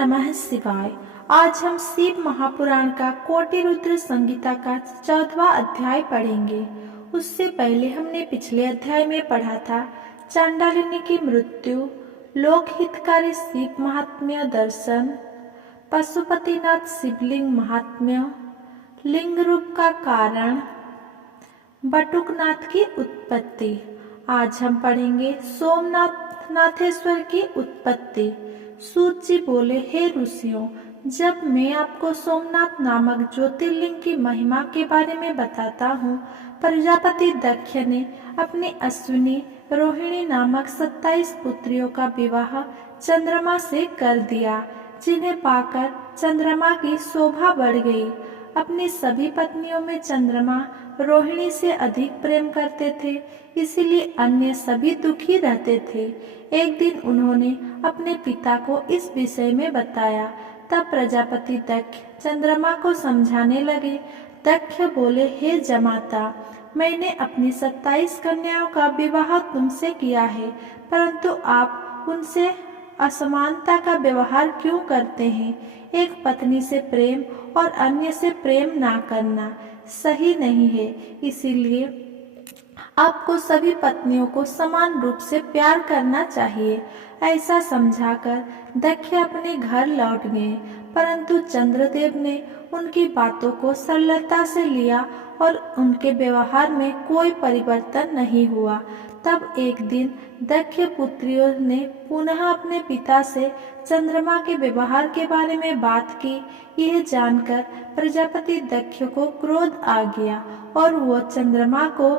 नमः शिवाय। आज हम शिव महापुराण का कोटि रुद्र संहिता का 14वां अध्याय पढ़ेंगे। उससे पहले हमने पिछले अध्याय में पढ़ा था चांडालिनी की मृत्यु, लोक हितकारी शिव महात्म्य दर्शन, पशुपतिनाथ शिवलिंग महात्म्य, लिंग रूप का कारण, बटुकनाथ की उत्पत्ति। आज हम पढ़ेंगे सोमनाथ नाथेश्वर की उत्पत्ति। सूत जी बोले, हे ऋषियों, जब मैं आपको सोमनाथ नामक ज्योतिर्लिंग की महिमा के बारे में बताता हूँ, प्रजापति दक्ष ने अपनी अश्विनी रोहिणी नामक 27 पुत्रियों का विवाह चंद्रमा से कर दिया, जिन्हें पाकर चंद्रमा की शोभा बढ़ गई। अपनी सभी पत्नियों में चंद्रमा रोहिणी से अधिक प्रेम करते थे, इसीलिए अन्य सभी दुखी रहते थे। एक दिन उन्होंने अपने पिता को इस विषय में बताया। तब प्रजापति दक्ष चंद्रमा को समझाने लगे। दक्ष बोले, हे जमाता, मैंने अपनी 27 कन्याओं का विवाह तुमसे किया है, परंतु आप उनसे असमानता का व्यवहार क्यों करते हैं? एक पत्नी से प्रेम और अन्य से प्रेम ना करना सही नहीं है। इसीलिए आपको सभी पत्नियों को समान रूप से प्यार करना चाहिए। ऐसा समझाकर दक्ष अपने घर लौट गए, परंतु चंद्रदेव ने उनकी बातों को सरलता से लिया और उनके व्यवहार में कोई परिवर्तन नहीं हुआ। तब एक दिन दक्ष पुत्रियों ने पुनः अपने पिता से चंद्रमा के व्यवहार के बारे में बात की। यह जानकर प्रजापति दक्ष को क्रोध आ गया और वो चंद्रमा को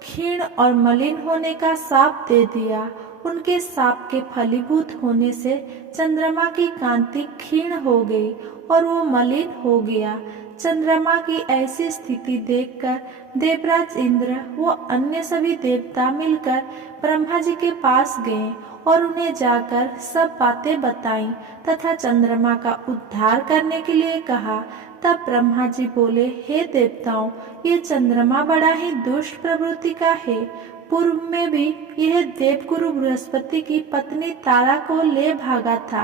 क्षीण और मलिन होने का शाप दे दिया। उनके शाप के फलीभूत होने से चंद्रमा की कांति क्षीण हो गई और वो मलिन हो गया। चंद्रमा की ऐसी स्थिति देखकर देवराज इंद्र व अन्य सभी देवता मिलकर ब्रह्मा जी के पास गए और उन्हें जाकर सब बातें बताईं तथा चंद्रमा का उद्धार करने के लिए कहा। तब ब्रह्मा जी बोले, हे देवताओं, ये चंद्रमा बड़ा ही दुष्ट प्रवृत्ति का है। पूर्व में भी यह देवगुरु बृहस्पति की पत्नी तारा को ले भागा था।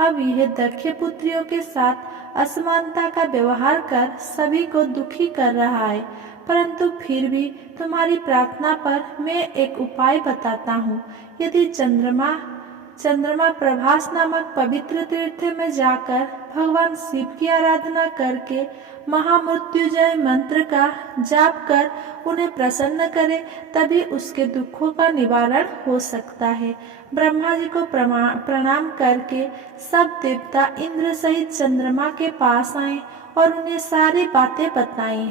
अब यह दक्ष पुत्रियों के साथ असमानता का व्यवहार कर सभी को दुखी कर रहा है। परंतु फिर भी तुम्हारी प्रार्थना पर मैं एक उपाय बताता हूँ। यदि चंद्रमा प्रभास नामक पवित्र तीर्थ में जाकर भगवान शिव की आराधना करके महामृत्युंजय मंत्र का जाप कर उन्हें प्रसन्न करे, तभी उसके दुखों का निवारण हो सकता है। ब्रह्मा जी को प्रणाम करके सब देवता इंद्र सहित चंद्रमा के पास आए और उन्हें सारी बातें बताईं।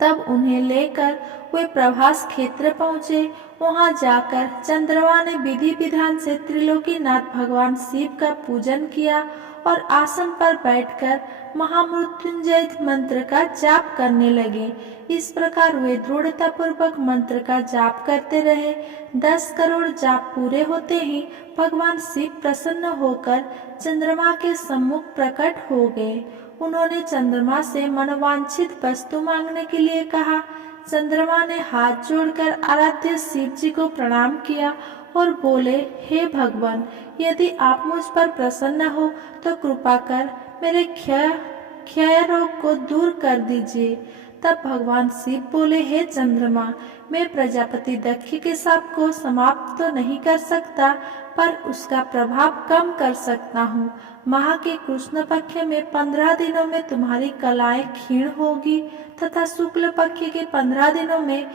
तब उन्हें लेकर वे प्रभास क्षेत्र पहुँचे। वहां जाकर चंद्रमा ने विधि विधान से त्रिलोकीनाथ भगवान शिव का पूजन किया और आसन पर बैठकर महामृत्युंजय मंत्र का जाप करने लगे। इस प्रकार वे दृढ़ता पूर्वक मंत्र का जाप करते रहे। 10 करोड़ जाप पूरे होते ही भगवान शिव प्रसन्न होकर चंद्रमा के सम्मुख प्रकट हो गए। उन्होंने चंद्रमा से मनोवांछित वस्तु मांगने के लिए कहा। चंद्रमा ने हाथ जोड़कर आराध्य शिव जी को प्रणाम किया और बोले, हे भगवान, यदि आप मुझ पर प्रसन्न हो तो कृपा कर मेरे क्षय रोग को दूर कर दीजिए। तब भगवान शिव बोले, हे चंद्रमा, मैं प्रजापति दक्ष के शाप को समाप्त तो नहीं कर सकता, पर उसका प्रभाव कम कर सकता हूँ। माह के कृष्ण पक्ष में 15 दिनों में तुम्हारी कलाएं क्षीण होगी तथा शुक्ल पक्ष के 15 दिनों में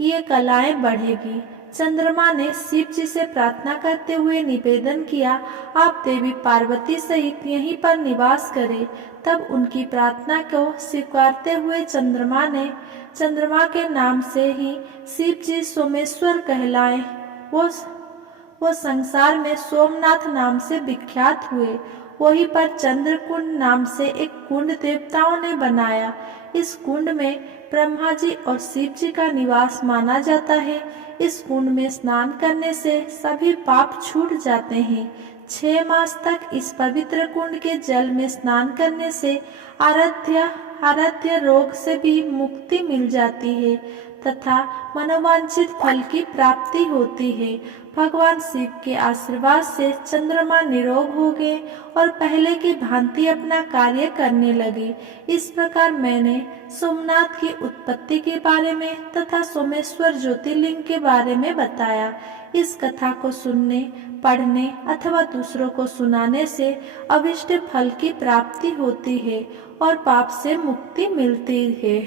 ये कलाएं बढ़ेगी। चंद्रमा ने शिव जी से प्रार्थना करते हुए निवेदन किया, आप देवी पार्वती सहित यहीं पर निवास करें। तब उनकी प्रार्थना को स्वीकारते हुए चंद्रमा के नाम से ही शिव जी सोमेश्वर कहलाए। वो संसार में सोमनाथ नाम से विख्यात हुए। वहीं पर चंद्रकुंड नाम से एक कुंड देवताओं ने बनाया। इस कुंड में ब्रह्मा जी और शिव जी का निवास माना जाता है। इस कुंड में स्नान करने से सभी पाप छूट जाते हैं। 6 मास तक इस पवित्र कुंड के जल में स्नान करने से आराध्य रोग से भी मुक्ति मिल जाती है तथा मनोवांछित फल की प्राप्ति होती है। भगवान शिव के आशीर्वाद से चंद्रमा निरोग हो गए और पहले की भांति अपना कार्य करने लगे। इस प्रकार मैंने सोमनाथ की उत्पत्ति के बारे में तथा सोमेश्वर ज्योतिर्लिंग के बारे में बताया। इस कथा को सुनने, पढ़ने अथवा दूसरों को सुनाने से अभिष्ट फल की प्राप्ति होती है और पाप से मुक्ति मिलती है।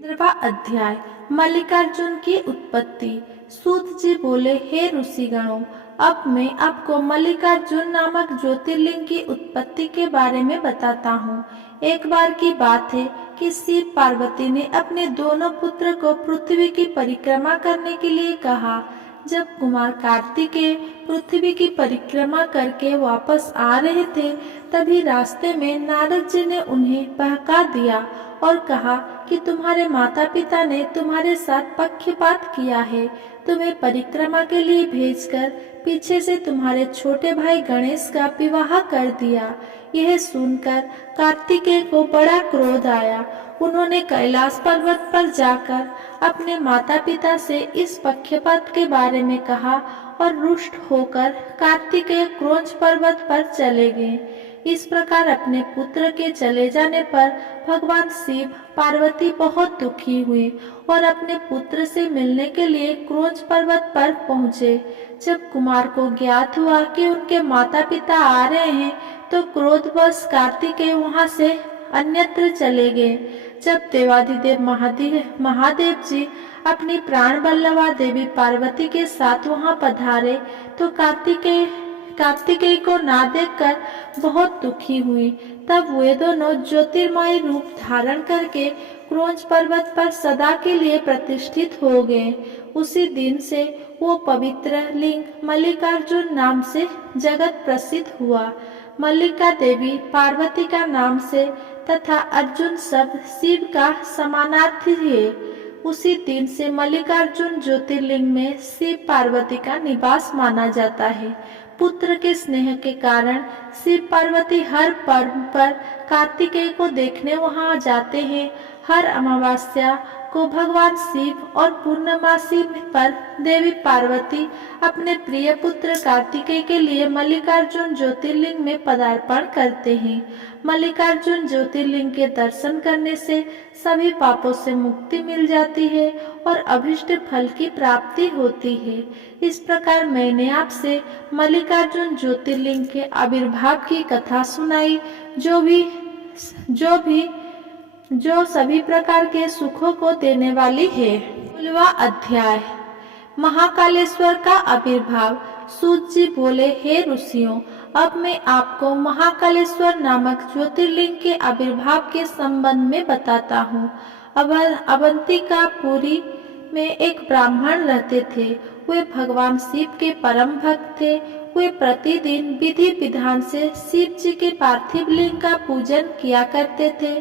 15वां अध्याय मल्लिकार्जुन की उत्पत्ति। सूत जी बोले, हे ऋषिगणों, अब मैं आपको मल्लिकार्जुन नामक ज्योतिर्लिंग की उत्पत्ति के बारे में बताता हूँ। एक बार की बात है कि शिव पार्वती ने अपने दोनों पुत्र को पृथ्वी की परिक्रमा करने के लिए कहा। जब कुमार कार्तिकेय पृथ्वी की परिक्रमा करके वापस आ रहे थे, तभी रास्ते में नारद जी ने उन्हें बहका दिया और कहा कि तुम्हारे माता पिता ने तुम्हारे साथ पक्षपात किया है। तुम्हें परिक्रमा के लिए भेजकर पीछे से तुम्हारे छोटे भाई गणेश का विवाह कर दिया। यह सुनकर कार्तिकेय को बड़ा क्रोध आया। उन्होंने कैलाश पर्वत पर जाकर अपने माता पिता से इस पक्षपात के बारे में कहा और रुष्ट होकर कार्तिकेय क्रोंच पर्वत पर चले गए। इस प्रकार अपने पुत्र के चले जाने पर भगवान शिव पार्वती बहुत दुखी हुए और अपने पुत्र से मिलने के लिए क्रोंच पर्वत पर पहुँचे। जब कुमार को ज्ञात हुआ कि उनके माता पिता आ रहे हैं, तो क्रोधवश कार्तिकेय वहां से अन्यत्र चले गए। जब देवादिदेव महादेव जी अपनी प्राण बल्लवा देवी पार्वती के साथ वहां पधारे, तो कार्तिकेय को ना देखकर बहुत दुखी हुई। तब वे दोनों ज्योतिर्मय रूप धारण करके क्रोंच पर्वत पर सदा के लिए प्रतिष्ठित हो गए। उसी दिन से वो पवित्र लिंग मल्लिकार्जुन नाम से जगत प्रसिद्ध हुआ। मल्लिका देवी पार्वती का नाम से तथा अर्जुन शब्द शिव का समानार्थी है। उसी दिन से मल्लिकार्जुन ज्योतिर्लिंग में शिव पार्वती का निवास माना जाता है। पुत्र के स्नेह के कारण शिव पार्वती हर पर्व पर कार्तिकेय को देखने वहां जाते हैं। हर अमावस्या को भगवान शिव और पूर्णमासी पर देवी पार्वती अपने प्रिय पुत्र कार्तिकेय के लिए मल्लिकार्जुन ज्योतिर्लिंग में पदार्पण करते हैं। मल्लिकार्जुन ज्योतिर्लिंग के दर्शन करने से सभी पापों से मुक्ति मिल जाती है और अभीष्ट फल की प्राप्ति होती है। इस प्रकार मैंने आपसे मल्लिकार्जुन ज्योतिर्लिंग के आविर्भाव की कथा सुनाई, जो सभी प्रकार के सुखों को देने वाली है। 16वां अध्याय महाकालेश्वर का आविर्भाव। सूत जी बोले, हे ऋषियों, अब मैं आपको महाकालेश्वर नामक ज्योतिर्लिंग के आविर्भाव के संबंध में बताता हूँ। अवंतिकापुरी में एक ब्राह्मण रहते थे। वे भगवान शिव के परम भक्त थे। वे प्रतिदिन विधि विधान से शिव जी के पार्थिव लिंग का पूजन किया करते थे।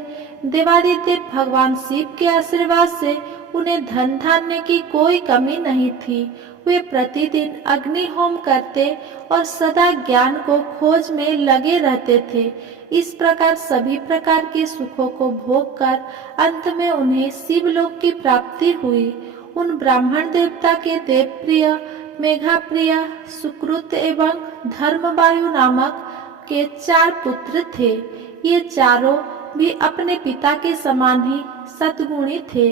देवादिदेव भगवान शिव के आशीर्वाद से उन्हें धन धान्य की कोई कमी नहीं थी। वे प्रतिदिन अग्नि होम करते और सदा ज्ञान को खोज में लगे रहते थे। इस प्रकार सभी प्रकार के सुखों को भोग कर अंत में उन्हें शिवलोक की प्राप्ति हुई। उन ब्राह्मण देवता के देवप्रिय, मेघाप्रिय, सुकृत एवं धर्मवायु नामक के 4 पुत्र थे। ये चारों भी अपने पिता के समान ही सद्गुणी थे।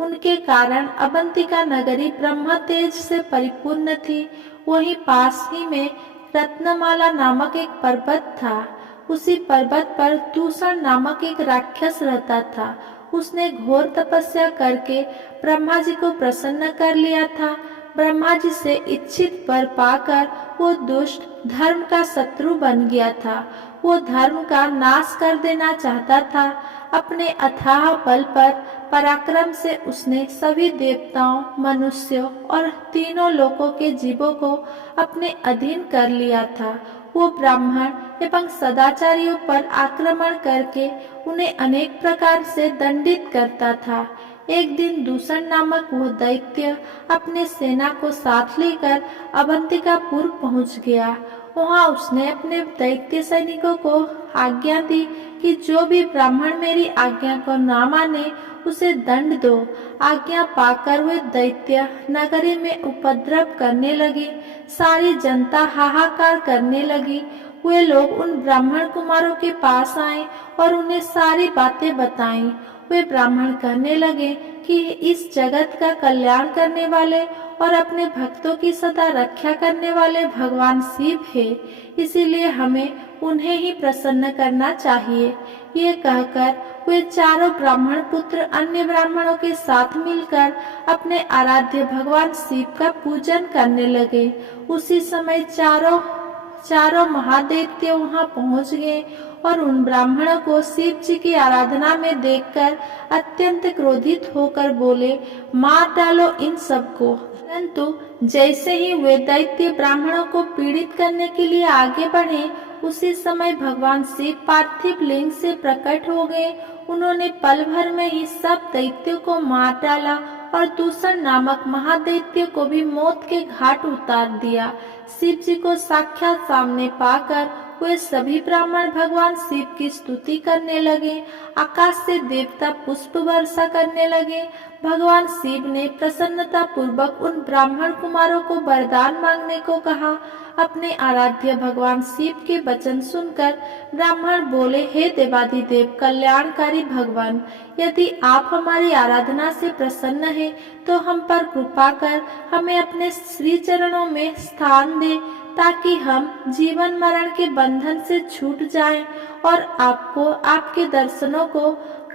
उनके कारण अवंतिका नगरी ब्रह्म तेज से परिपूर्ण थी। वहीं पास ही में रत्नमाला नामक एक पर्वत था। उसी पर्वत पर दूषण नामक एक राक्षस रहता था। उसने घोर तपस्या करके ब्रह्मा जी को प्रसन्न कर लिया था। ब्रह्मा जी से इच्छित वर पाकर वो दुष्ट धर्म का शत्रु बन गया था। वो धर्म का नाश कर देना चाहता था। अपने अथाह बल पर पराक्रम से उसने सभी देवताओं, मनुष्यों और तीनों लोकों के जीवों को अपने अधीन कर लिया था। वो ब्राह्मण एवं सदाचारियों पर आक्रमण करके उन्हें अनेक प्रकार से दंडित करता था। एक दिन दूषण नामक वह दैत्य अपने सेना को साथ लेकर अवंतिकापुर पहुंच गया वहां उसने अपने दैत्य सैनिकों को आज्ञा दी कि जो भी ब्राह्मण मेरी आज्ञा को न माने उसे दंड दो। आज्ञा पाकर वे दैत्य नगरी में उपद्रव करने लगे। सारी जनता हाहाकार करने लगी। वे लोग उन ब्राह्मण कुमारों के पास आए और उन्हें सारी बातें बताईं। वे ब्राह्मण कहने लगे कि इस जगत का कल्याण करने वाले और अपने भक्तों की सदा रक्षा करने वाले भगवान शिव है, इसीलिए हमें उन्हें ही प्रसन्न करना चाहिए। ये कहकर वे चारों ब्राह्मण पुत्र अन्य ब्राह्मणों के साथ मिलकर अपने आराध्य भगवान शिव का पूजन करने लगे। उसी समय चारों महादैत्य वहां पहुंच गए और उन ब्राह्मणों को शिव जी की आराधना में देखकर अत्यंत क्रोधित होकर बोले, मार डालो इन सबको। परंतु जैसे ही वे दैत्य ब्राह्मणों को पीड़ित करने के लिए आगे बढ़े, उसी समय भगवान शिव पार्थिव लिंग से प्रकट हो गए। उन्होंने पल भर में ही सब दैत्यों को मार डाला और दूषण नामक महादैत्य को भी मौत के घाट उतार दिया। शिव जी को साक्षात सामने पाकर वे सभी ब्राह्मण भगवान शिव की स्तुति करने लगे। आकाश से देवता पुष्प वर्षा करने लगे। भगवान शिव ने प्रसन्नता पूर्वक उन ब्राह्मण कुमारों को वरदान मांगने को कहा। अपने आराध्य भगवान शिव के वचन सुनकर ब्राह्मण बोले, हे देवाधिदेव कल्याणकारी भगवान, यदि आप हमारी आराधना से प्रसन्न हैं, तो हम पर कृपा कर हमें अपने श्री चरणों में स्थान दे, ताकि हम जीवन मरण के बंधन से छूट जाएं और आपको आपके दर्शनों को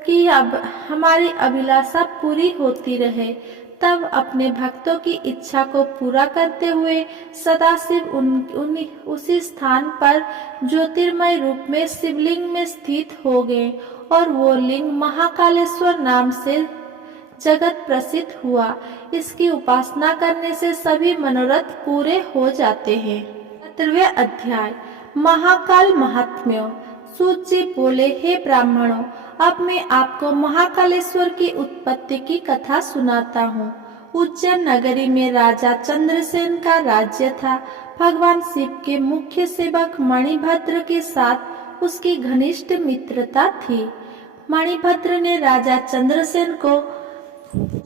कि अब हमारी अभिलाषा पूरी होती रहे। तब अपने भक्तों की इच्छा को पूरा करते हुए सदाशिव उसी स्थान पर ज्योतिर्मय रूप में शिवलिंग में स्थित हो गए और वो लिंग महाकालेश्वर नाम से जगत प्रसिद्ध हुआ। इसकी उपासना करने से सभी मनोरथ पूरे हो जाते हैं। 17वें अध्याय महाकाल महात्म्य। सूत जी बोले, हे ब्राह्मणों, अब मैं आपको महाकालेश्वर की उत्पत्ति की कथा सुनाता हूँ। उज्जैन नगरी में राजा चंद्रसेन का राज्य था। भगवान शिव के मुख्य सेवक मणिभद्र के साथ उसकी घनिष्ठ मित्रता थी। मणिभद्र ने राजा चंद्रसेन को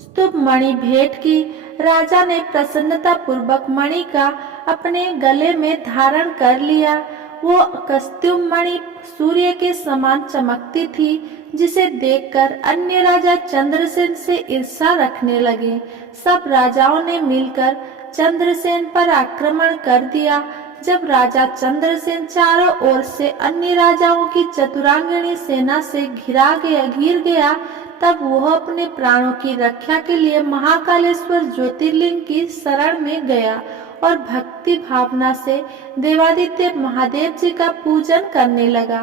स्तूप मणि भेंट की। राजा ने प्रसन्नता पूर्वक मणि का अपने गले में धारण कर लिया। वो कस्तूम मणि सूर्य के समान चमकती थी, जिसे देखकर अन्य राजा चंद्रसेन से ईर्ष्या रखने लगे। सब राजाओं ने मिलकर चंद्रसेन पर आक्रमण कर दिया। जब राजा चंद्रसेन चारों ओर से अन्य राजाओं की चतुरांगिणी सेना से घिर गया, तब वह अपने प्राणों की रक्षा के लिए महाकालेश्वर ज्योतिर्लिंग की शरण में गया और भक्ति भावना से देवादित्य महादेव जी का पूजन करने लगा।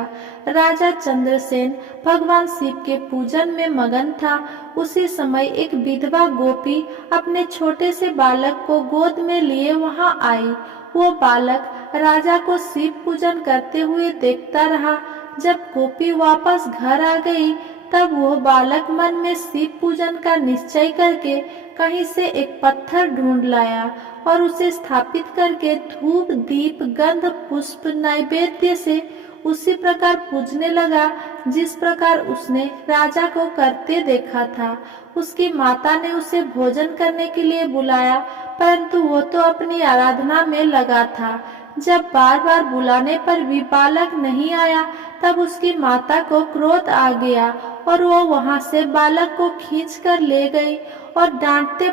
राजा चंद्रसेन भगवान शिव के पूजन में मगन था। उसी समय एक विधवा गोपी अपने छोटे से बालक को गोद में लिए वहां आई। वो बालक राजा को शिव पूजन करते हुए देखता रहा। जब गोपी वापस घर आ गई, तब वह बालक मन में शिव पूजन का निश्चय करके कहीं से एक पत्थर ढूंढ लाया और उसे स्थापित करके धूप दीप गंध पुष्प नैवेद्य से उसी प्रकार पूजने लगा जिस प्रकार उसने राजा को करते देखा था। उसकी माता ने उसे भोजन करने के लिए बुलाया, परंतु वो तो अपनी आराधना में लगा था। जब बार बार बुलाने पर भी बालक नहीं आया, तब उसकी माता को क्रोध आ गया और वो वहां से बालक को खींच कर ले गई और डांटते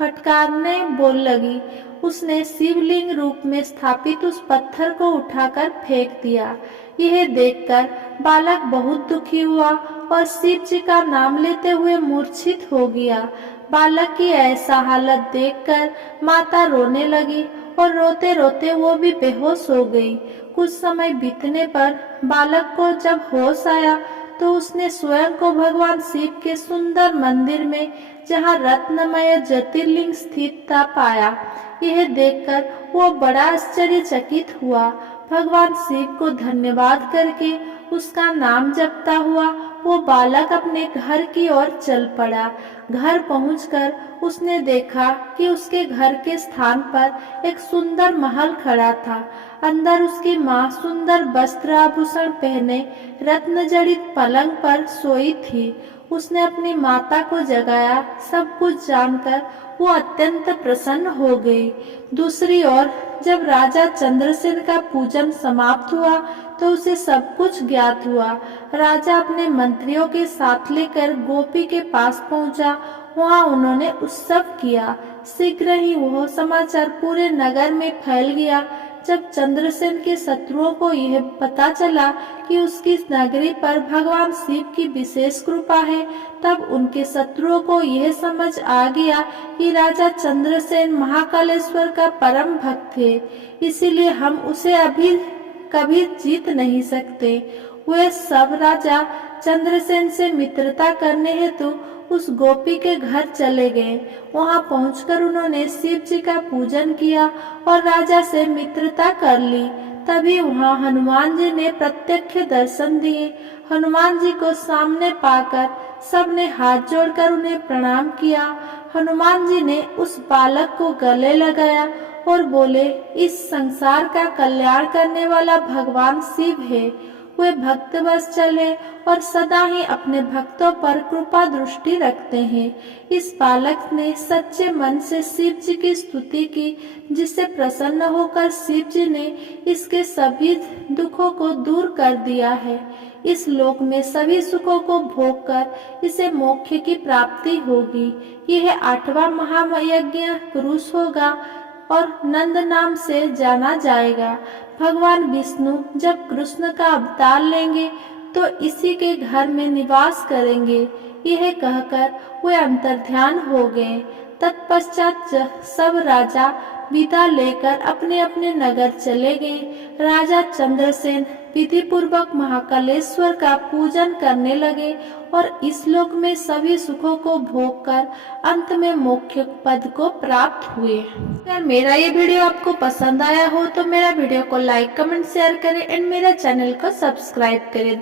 फटकारने बोल लगी। उसने शिवलिंग रूप में स्थापित उस पत्थर को उठाकर फेंक दिया। यह देखकर बालक बहुत दुखी हुआ और शिव जी का नाम लेते हुए मूर्छित हो गया। बालक की ऐसा हालत देखकर माता रोने लगी और रोते रोते वो भी बेहोश हो गई। कुछ समय बीतने पर बालक को जब होश आया, तो उसने स्वयं को भगवान शिव के सुंदर मंदिर में, जहाँ रत्नमय ज्योतिर्लिंग स्थित था, पाया। यह देखकर वो बड़ा आश्चर्यचकित हुआ। भगवान शिव को धन्यवाद करके उसका नाम जपता हुआ वो बालक अपने घर की ओर चल पड़ा। घर पहुंचकर उसने देखा कि उसके घर के स्थान पर एक सुंदर महल खड़ा था। अंदर उसकी माँ सुंदर वस्त्र आभूषण पहने रत्न जड़ित पलंग पर सोई थी। उसने अपनी माता को जगाया। सब कुछ जानकर वो अत्यंत प्रसन्न हो गई। दूसरी ओर जब राजा चंद्रसेन का पूजन समाप्त हुआ तो उसे सब कुछ ज्ञात हुआ। राजा अपने मंत्रियों के साथ लेकर गोपी के पास पहुंचा। वहां उन्होंने उत्सव किया। शीघ्र ही वह समाचार पूरे नगर में फैल गया। जब चंद्रसेन के शत्रुओं को यह पता चला कि उसकी नगरी पर भगवान शिव की विशेष कृपा है, तब उनके शत्रुओं को यह समझ आ गया कि राजा चंद्रसेन महाकालेश्वर का परम भक्त है, इसीलिए हम उसे अभी कभी जीत नहीं सकते। वे सब राजा चंद्रसेन से मित्रता करने हेतु उस गोपी के घर चले गए। वहां पहुंचकर उन्होंने शिव जी का पूजन किया और राजा से मित्रता कर ली। तभी वहां हनुमान जी ने प्रत्यक्ष दर्शन दिए। हनुमान जी को सामने पाकर सबने हाथ जोड़कर उन्हें प्रणाम किया। हनुमान जी ने उस बालक को गले लगाया और बोले, इस संसार का कल्याण करने वाला भगवान शिव है। वे भक्तवत्सल है और सदा ही अपने भक्तों पर कृपा दृष्टि रखते हैं। इस बालक ने सच्चे मन से शिव जी की स्तुति की, जिससे प्रसन्न होकर शिव जी ने इसके सभी दुखों को दूर कर दिया है। इस लोक में सभी सुखों को भोग कर इसे मोक्ष की प्राप्ति होगी। यह 8वां महायज्ञ पुरुष होगा और नंद नाम से जाना जाएगा। भगवान विष्णु जब कृष्ण का अवतार लेंगे तो इसी के घर में निवास करेंगे। यह कहकर वे अंतर्ध्यान हो गए। तत्पश्चात सब राजा विदा लेकर अपने अपने नगर चले गए। राजा चंद्रसेन विधि पूर्वक महाकालेश्वर का पूजन करने लगे और इस लोक में सभी सुखों को भोग कर अंत में मोक्ष पद को प्राप्त हुए। अगर मेरा ये वीडियो आपको पसंद आया हो तो मेरा वीडियो को लाइक, कमेंट, शेयर करें एंड मेरा चैनल को सब्सक्राइब करें।